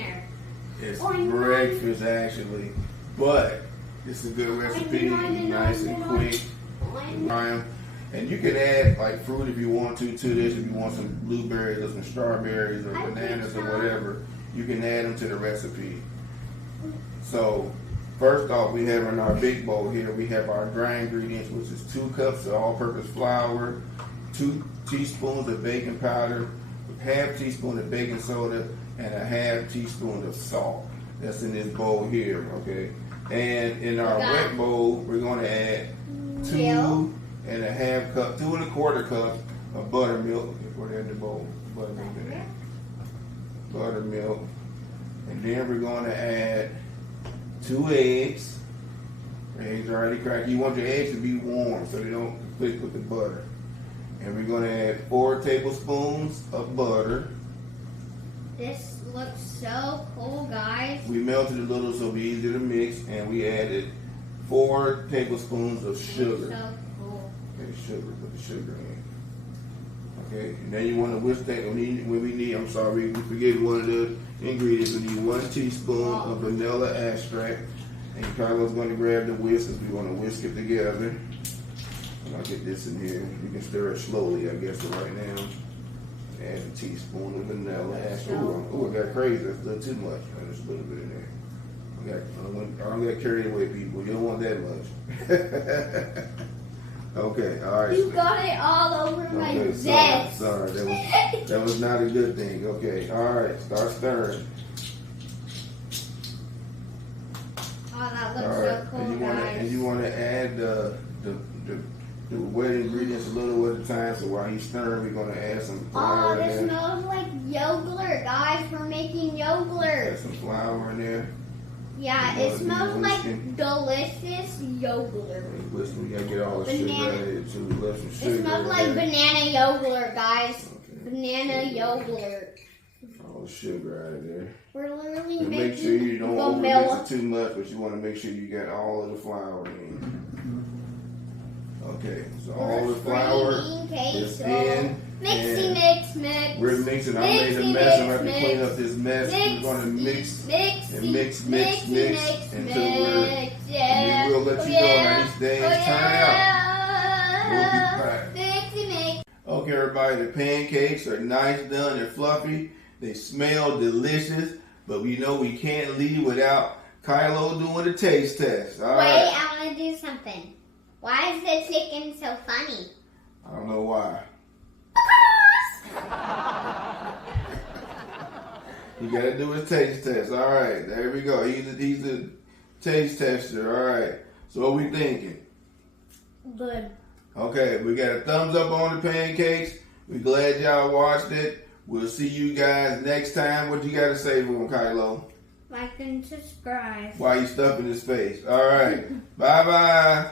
dinner. It's breakfast actually, but it's a good recipe, nice and quick. And you can add like fruit if you want to this. If you want some blueberries or some strawberries or bananas or whatever, you can add them to the recipe. So first off, we have in our big bowl here, we have our dry ingredients, which is 2 cups of all-purpose flour, 2 teaspoons of baking powder, ½ teaspoon of baking soda, and ½ teaspoon of salt. That's in this bowl here, okay? And in our wet bowl, we're going to add 2 1/4 cups of buttermilk. Okay, put that in the bowl. Buttermilk. And then we're going to add 2 eggs. Eggs are already cracked. You want your eggs to be warm so they don't conflict with the butter. And we're going to add 4 tablespoons of butter. This looks so cool, guys. We melted a little so it'll be easier to mix, and we added 4 tablespoons of sugar. So cool. Okay, sugar. Put the sugar in. Okay, and then you want to whisk that. We forget one of the ingredients. We need 1 teaspoon of vanilla extract. And Carla's going to grab the whisk as we want to whisk it together. And I'll get this in here. You can stir it slowly, I guess, right now. Add a teaspoon of vanilla extract. Oh, it got crazy. That's a little too much. Just a little bit in there. I don't get carried away, people. You don't want that much. Okay, all right. You got it all over my desk. Sorry. That was not a good thing. Okay, all right. Start stirring. Oh, that looks so cool, guys. And you want to add the wet ingredients a little at a time. So while he's stirring, we're going to add some flour in there. Oh, this smells like yogurt, guys. We're making yogurt. Add some flour in there. Yeah, it smells like delicious yogurt. Listen, we gotta get all the sugar out of it too. We left some sugar. It smells like banana yogurt, guys. Okay. Banana yogurt. All the sugar out of there. We're literally and making make sure you don't overmix it too much, but you want to make sure you got all of the flour in. Okay, so all the flour is in. Mix. We're mixing. I made a mess. I'm going to clean up this mess. We're going to mix until we will let you know how these things turn out. We'll be back. Okay, everybody, the pancakes are nice, done. They're fluffy. They smell delicious, but we know we can't leave without Kylo doing the taste test. All right. Wait, I want to do something. Why is the chicken so funny? I don't know why. You gotta do his taste test. All right, there we go. He's the taste tester. All right. So what we thinking? Good. Okay, we got a thumbs up on the pancakes. We're glad y'all watched it. We'll see you guys next time. What you gotta say for him, Kylo? Like and subscribe. While you stuffing his face. All right. Bye-bye.